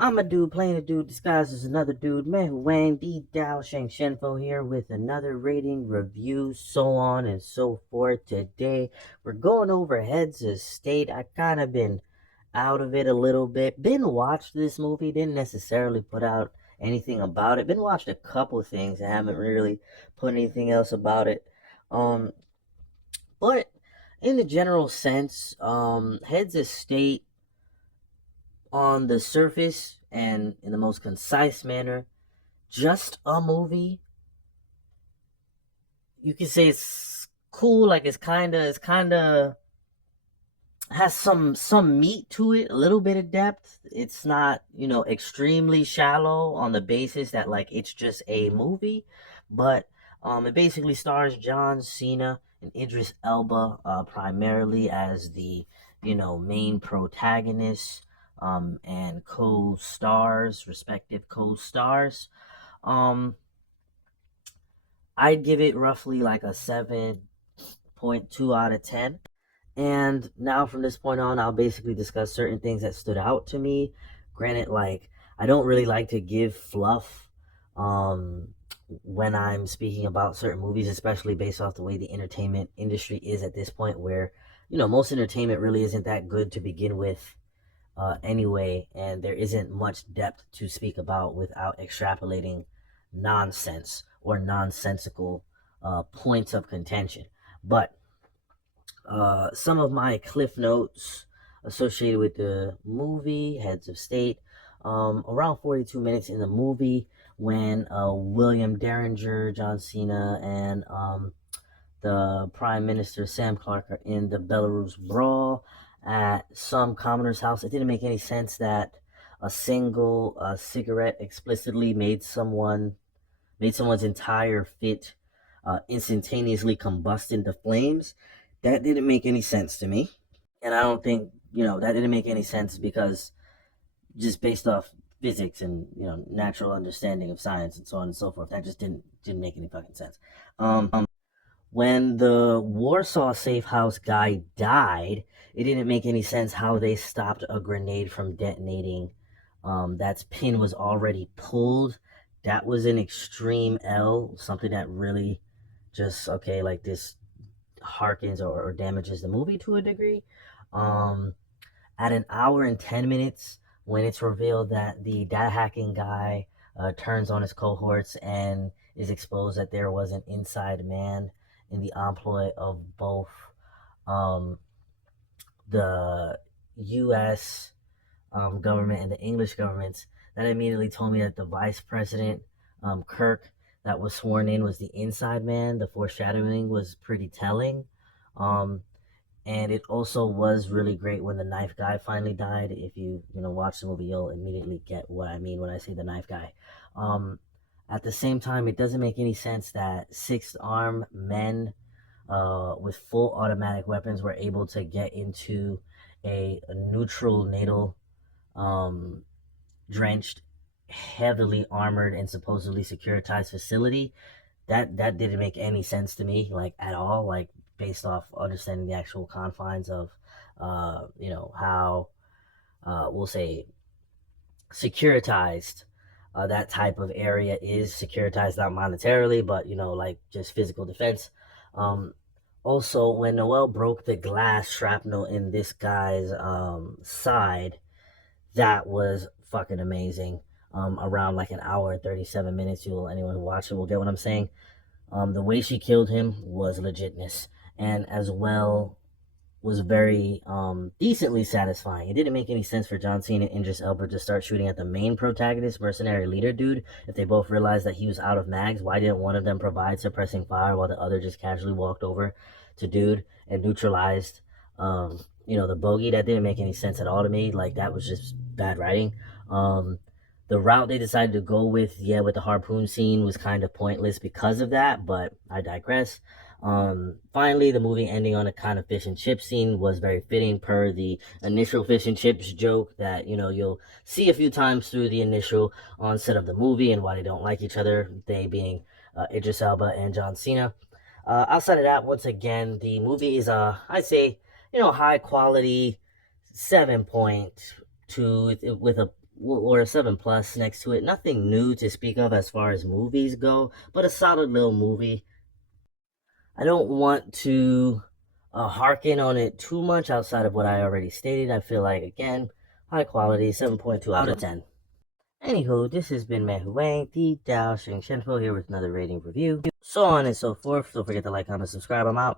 I'm a dude playing a dude disguised as another dude. Man, who Wang, the Dou-zhansheng-fo here with another rating, review, so on and so forth. Today, we're going over Heads of State. I kind of been out of it a little bit. Been watched this movie, didn't necessarily put out anything about it. Been watched a couple things, I haven't really put anything else about it. Um, but in the general sense, Heads of State on the surface and in the most concise manner, just a movie. You can say it's cool, like it's kinda has some meat to it, a little bit of depth. It's not, extremely shallow on the basis that like it's just a movie, but it basically stars John Cena and Idris Elba primarily as the main protagonists and co-stars, respective co-stars. Um I'd give it roughly like a 7.2 out of 10. And now from this point on, I'll basically discuss certain things that stood out to me. Granted, like, I don't really like to give fluff um, when I'm speaking about certain movies, especially based off the way the entertainment industry is at this point, where, most entertainment really isn't that good to begin with anyway, and there isn't much depth to speak about without extrapolating nonsense or nonsensical points of contention. But some of my cliff notes associated with the movie Heads of State. Around 42 minutes in the movie, when William Derringer, John Cena, and the Prime Minister Sam Clark are in the Belarus brawl at some commoner's house. It didn't make any sense that a single cigarette explicitly made someone's entire fit instantaneously combust into flames. That didn't make any sense to me. And I don't think, that didn't make any sense because just based off physics and, natural understanding of science and so on and so forth, that just didn't make any fucking sense. When the Warsaw safe house guy died, it didn't make any sense how they stopped a grenade from detonating. That pin was already pulled. That was an extreme L, something that really just, okay, like this harkens or damages the movie to a degree. Um, at an hour and 10 minutes, when it's revealed that the data hacking guy turns on his cohorts and is exposed that there was an inside man in the employ of both um, the U.S. Government and the English governments, that immediately told me that the vice president, Kirk, that was sworn in was the inside man. The foreshadowing was pretty telling. Um, and it also was really great when the knife guy finally died. If you watch the movie, you'll immediately get what I mean when I say the knife guy. Um, at the same time, it doesn't make any sense that six armed men with full automatic weapons were able to get into a neutral NATO um, drenched, heavily armored, and supposedly securitized facility. That didn't make any sense to me, like at all. Like based off understanding the actual confines of, how we'll say securitized that type of area is securitized, not monetarily, but like just physical defense. Um, Also, when Noel broke the glass shrapnel in this guy's side, that was fucking amazing. Around like an hour and 37 minutes, anyone who watched it will get what I'm saying. The way she killed him was legitness, and as well was very decently satisfying. It didn't make any sense for John Cena and Idris Elba to start shooting at the main protagonist, mercenary leader dude. If they both realized that he was out of mags, why didn't one of them provide suppressing fire while the other just casually walked over to dude and neutralized, the bogey? That didn't make any sense at all to me. Like that was just bad writing. The route they decided to go with, yeah, with the harpoon scene was kind of pointless because of that, but I digress. Finally, the movie ending on a kind of fish and chip scene was very fitting per the initial fish and chips joke that, you'll see a few times through the initial onset of the movie and why they don't like each other, they being Idris Elba and John Cena. Outside of that, once again, the movie is, I'd say, high quality 7.8 with a or a 7 plus next to it. Nothing new to speak of as far as movies go, but a solid little movie. I don't want to harken on it too much outside of what I already stated. I feel like, again, high quality, 7.2 out of 10. Anywho, this has been Man Hu Wang, the Dou-zhansheng-fo here with another rating review, so on and so forth. Don't forget to like, comment, subscribe. I'm out.